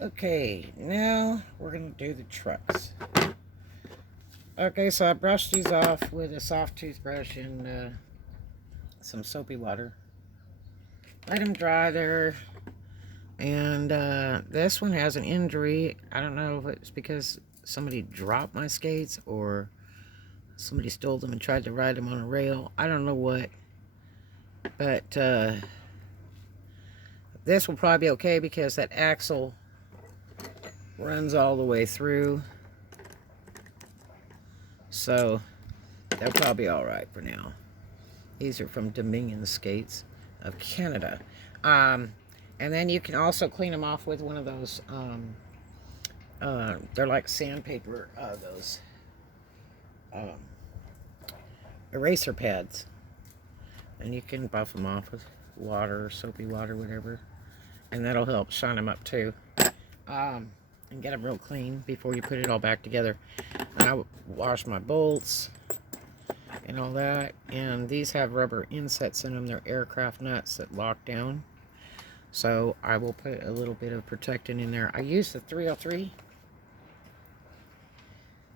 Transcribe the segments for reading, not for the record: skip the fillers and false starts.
Okay, now we're going to do the trucks. Okay, so I brushed these off with a soft toothbrush and some soapy water. Let them dry there. And this one has an injury. I don't know if it's because somebody dropped my skates or somebody stole them and tried to ride them on a rail. I don't know what. But this will probably be okay because that axle runs all the way through. So they'll probably be alright for now. These are from Dominion Skates of Canada. And then you can also clean them off with one of those, they're like sandpaper, those eraser pads. And you can buff them off with water, soapy water, whatever. And that'll help shine them up too. And get them real clean before you put it all back together. And I wash my bolts and all that. And these have rubber insets in them. They're aircraft nuts that lock down. So I will put a little bit of protectant in there. I use the 303.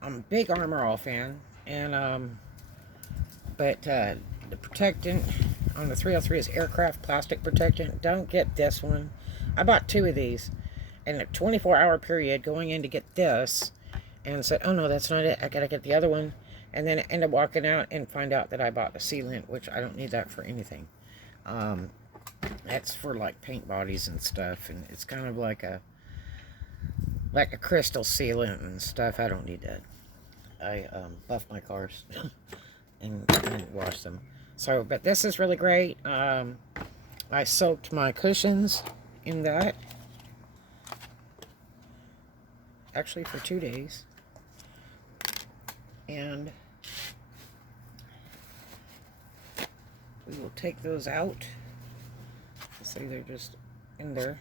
I'm a big Armor All fan. And but the protectant on the 303 is aircraft plastic protectant. Don't get this one. I bought 2 of these in a 24-hour period going in to get this and said, oh no, that's not it. I gotta get the other one. And then end up walking out and find out that I bought the sealant, which I don't need that for anything. That's for like paint bodies and stuff, and it's kind of like a crystal sealant and stuff. I don't need that. I buff my cars and wash them. So, but this is really great. I soaked my cushions in that. Actually for 2 days. And we will take those out. See, they're just in there.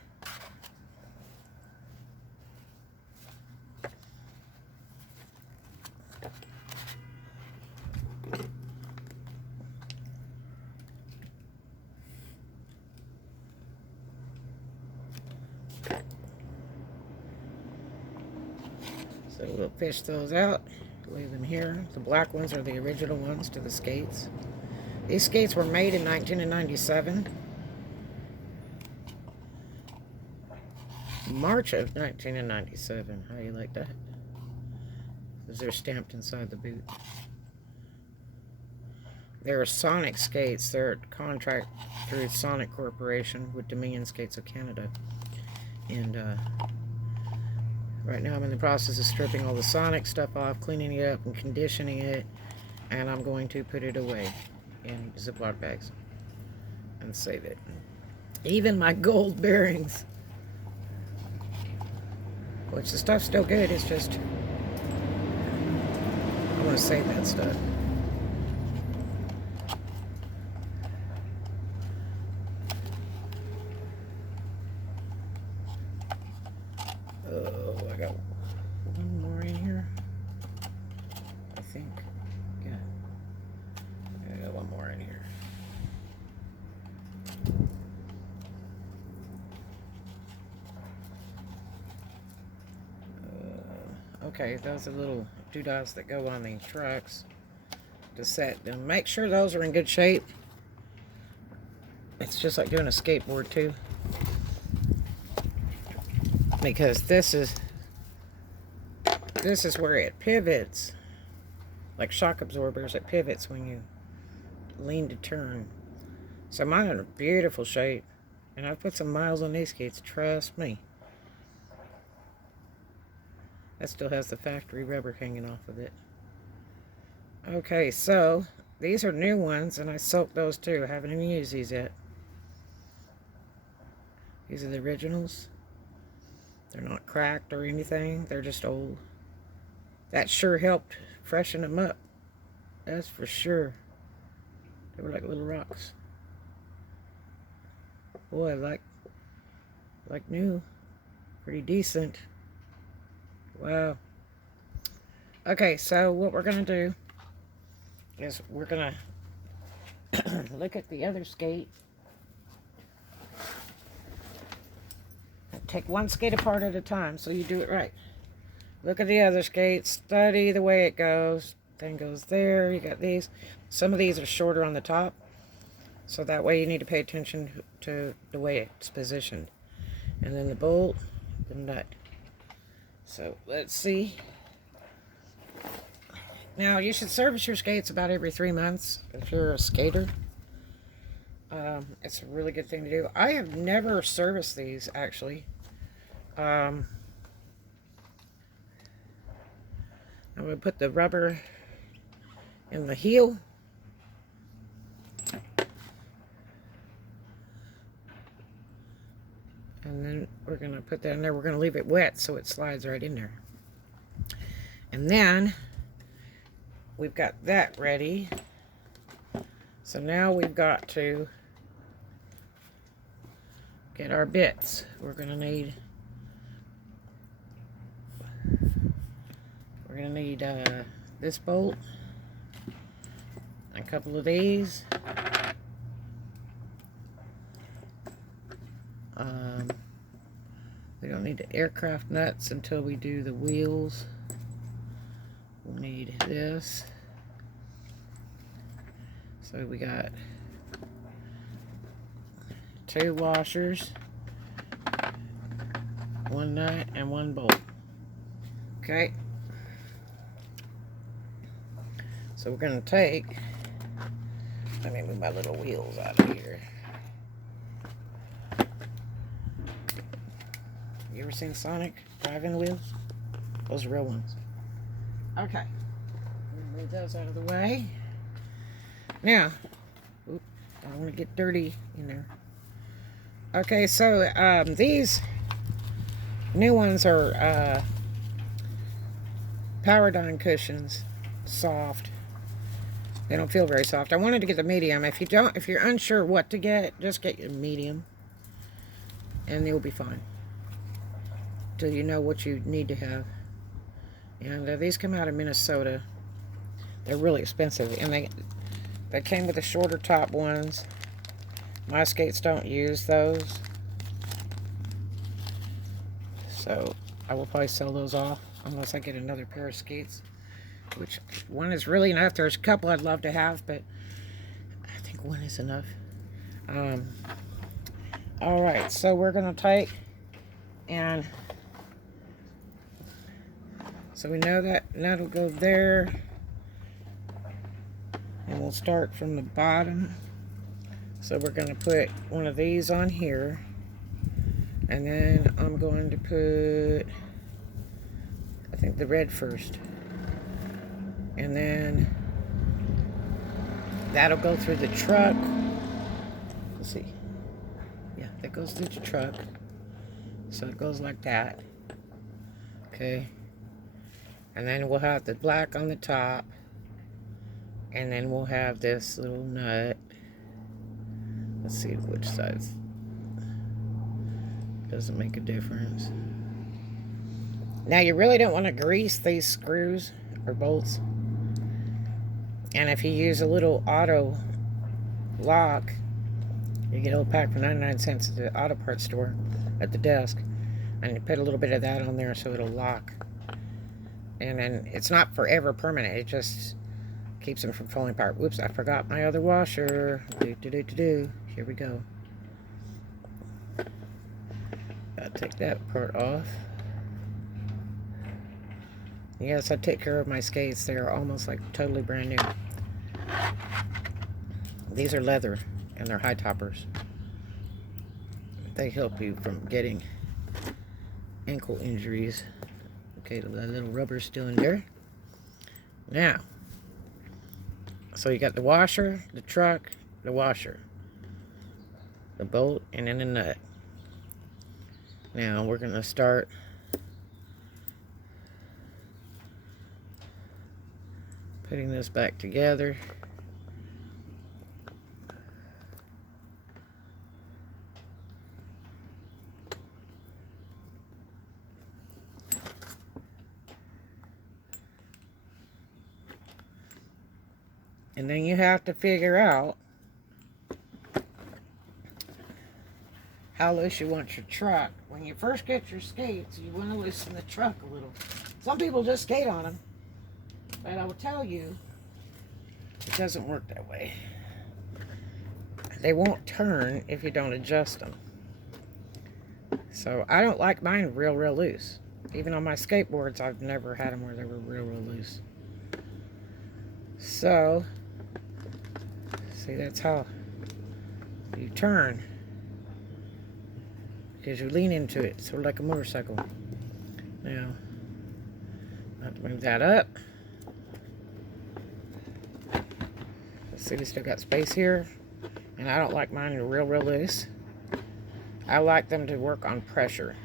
So we'll fish those out, leave them here. The black ones are the original ones to the skates. These skates were made in 1997. March of 1997. How do you like that? Because they're stamped inside the boot. They're Sonic skates. They're a contract through Sonic Corporation with Dominion Skates of Canada. And right now I'm in the process of stripping all the Sonic stuff off, cleaning it up and conditioning it. And I'm going to put it away in Ziploc bags and save it. Even my gold bearings. Which the stuff's still good, it's just I want to save that stuff. Oh, I got one more in here. I think. Yeah. I got one more in here. Okay, those are little doodads that go on these trucks to set them. Make sure those are in good shape. It's just like doing a skateboard too. Because this is where it pivots. Like shock absorbers, it pivots when you lean to turn. So mine are in beautiful shape. And I've put some miles on these skates, trust me. That still has the factory rubber hanging off of it. Okay, so these are new ones, and I soaked those too. I haven't even used these yet. These are the originals. They're not cracked or anything. They're just old. That sure helped freshen them up. That's for sure. They were like little rocks. Boy, like new. Pretty decent. Wow. Okay, so what we're going to do is we're going to look at the other skate. take one skate apart at a time so you do it right. Look at the other skates. Study the way it goes. Thing goes there. You got these. Some of these are shorter on the top. So that way you need to pay attention to the way it's positioned. And then the bolt, the nut. So let's see. Now you should service your skates about every 3 months if you're a skater. It's a really good thing to do. I have never serviced these actually. I'm going to put the rubber in the heel. And then we're going to put that in there. We're going to leave it wet so it slides right in there. And then we've got that ready. So now we've got to get our bits. We're going to need this bolt, a couple of these. We don't need the aircraft nuts until we do the wheels. We'll need this. So we got 2 washers, 1 nut, and 1 bolt. Okay. So we're going to take, let me move my little wheels out of here. You ever seen Sonic driving the wheels? Those are real ones. Okay. Move those out of the way. Now, I don't want to get dirty in there. Okay, so these new ones are Powerdyne cushions, soft. They don't feel very soft. I wanted to get the medium. If you're unsure what to get, just get your medium, and you'll be fine. Till you know what you need to have. And these come out of Minnesota. They're really expensive, and they came with the shorter top ones. My skates don't use those, so I will probably sell those off unless I get another pair of skates, which one is really enough. There's a couple I'd love to have, but I think one is enough. All right, so we're gonna take, and so we know that that'll go there, and we'll start from the bottom. So we're going to put one of these on here, and then I'm going to put, I think, the red first, and then that'll go through the truck. Let's see. Yeah, that goes through the truck. So it goes like that. Okay. And then we'll have the black on the top, and then we'll have this little nut. Let's see which size. Doesn't make a difference. Now you really don't want to grease these screws or bolts. And if you use a little auto lock, you get a little pack for 99 cents at the auto parts store at the desk. And you put a little bit of that on there so it'll lock. And then it's not forever permanent. It just keeps them from falling apart. Whoops, I forgot my other washer. Here we go. Gotta take that part off. Yes, I take care of my skates. They are almost like totally brand new. These are leather, and they're high toppers. They help you from getting ankle injuries. Okay, the little rubber's still in there. Now, so you got the washer, the truck, the washer, the bolt, and then the nut. Now we're going to start putting this back together. And then you have to figure out how loose you want your truck. When you first get your skates, you want to loosen the truck a little. Some people just skate on them, but I will tell you, it doesn't work that way. They won't turn if you don't adjust them. So I don't like mine real loose. Even on my skateboards, I've never had them where they were real loose. So, see, that's how you turn. Because you lean into it, sort of like a motorcycle. Now, I have to move that up. Let's see, we still got space here. And I don't like mine real loose. I like them to work on pressure.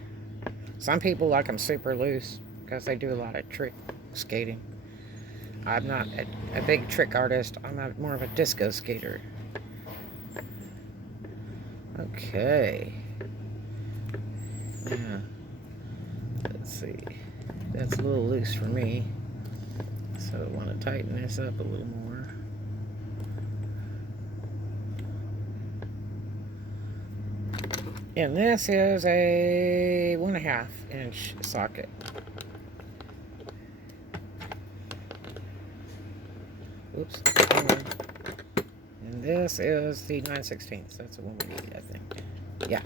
Some people like them super loose because they do a lot of trick skating. I'm not a big trick artist. I'm more of a disco skater. Okay. Yeah. Let's see. That's a little loose for me. So I want to tighten this up a little more. And this is a 1.5 inch socket. Oops. And this is the 9/16. That's the one we need, I think. Yeah.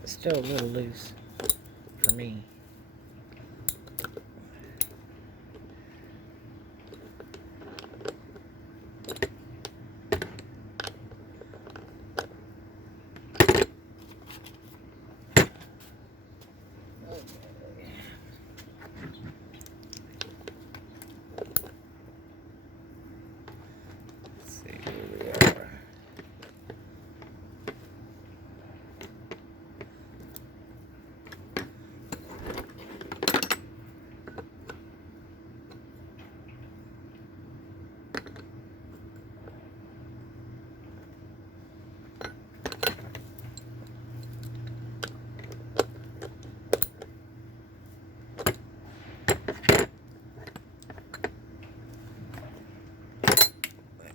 It's still a little loose for me.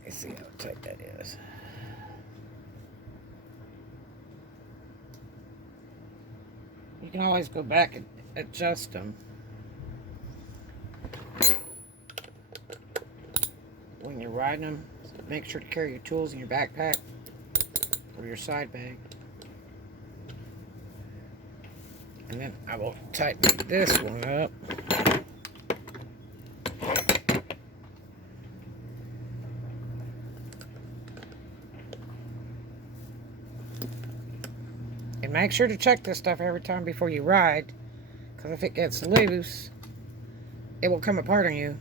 See how tight that is. You can always go back and adjust them when you're riding them. So make sure to carry your tools in your backpack or your side bag. And then I will tighten this one up. And make sure to check this stuff every time before you ride, because if it gets loose, it will come apart on you.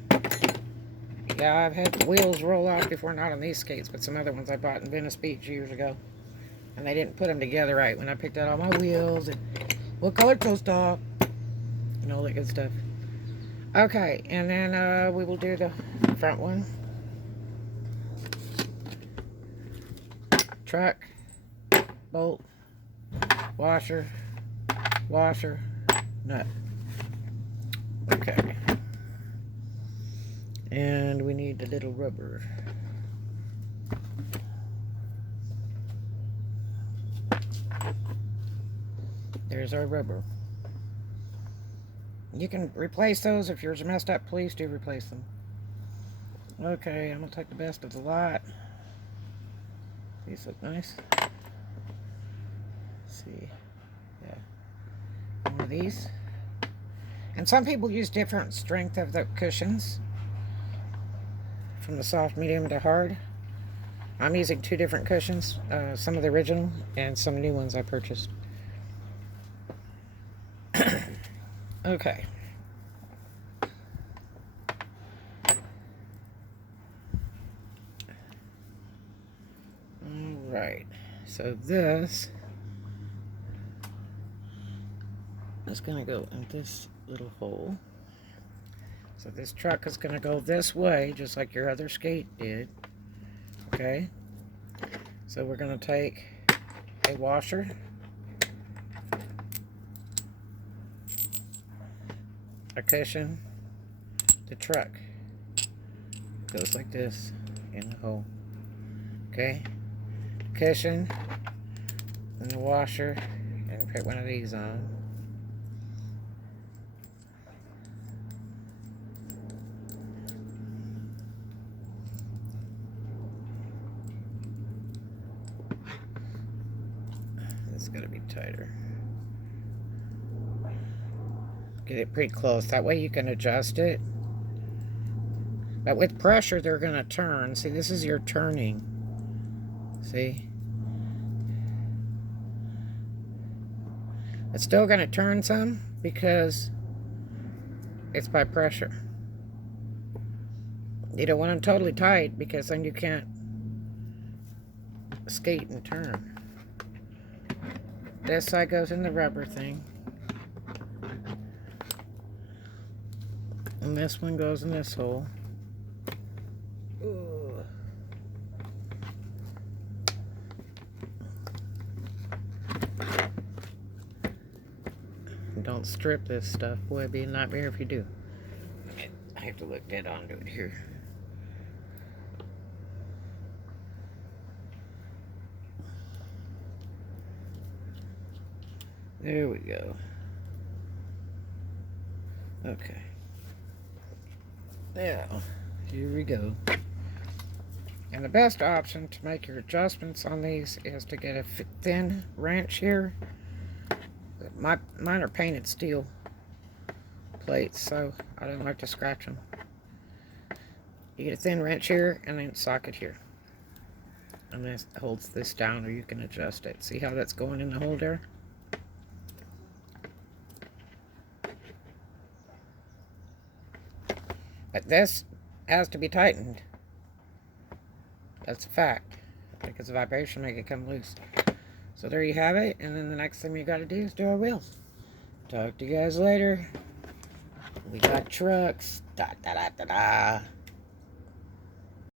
Yeah, I've had the wheels roll off before, not on these skates, but some other ones I bought in Venice Beach years ago. And they didn't put them together right when I picked out all my wheels and what color toe stop and all that good stuff. Okay, and then we will do the front one. Truck, bolt, washer, nut. Okay. And we need the little rubber. There's our rubber. You can replace those. If yours are messed up, please do replace them. Okay, I'm going to take the best of the lot. These look nice. Let's see. Yeah. One of these. And some people use different strength of the cushions. From the soft, medium to hard. I'm using 2 different cushions. Some of the original and some new ones I purchased. Okay. Alright. So this is going to go in this little hole. So this truck is going to go this way, just like your other skate did. Okay? So we're going to take a washer a cushion, the truck goes like this in the hole. Okay, cushion and the washer, and put one of these on. It's gotta be tighter. Get it pretty close. That way you can adjust it. But with pressure, they're gonna turn. See, this is your turning. See? It's still gonna turn some because it's by pressure. You don't want them totally tight because then you can't skate and turn. This side goes in the rubber thing. And this one goes in this hole. Ooh. Don't strip this stuff. Boy, it'd be a nightmare if you do. I have to look dead onto it here. There we go. Okay. Now, here we go. And the best option to make your adjustments on these is to get a thin wrench here. Mine are painted steel plates, so I don't like to scratch them. You get a thin wrench here and then socket here. And this holds this down, or you can adjust it. See how that's going in the hole there? But this has to be tightened. That's a fact. Because the vibration make it come loose. So there you have it. And then the next thing we got to do is do our wheels. Talk to you guys later. We got trucks. Da da da da da.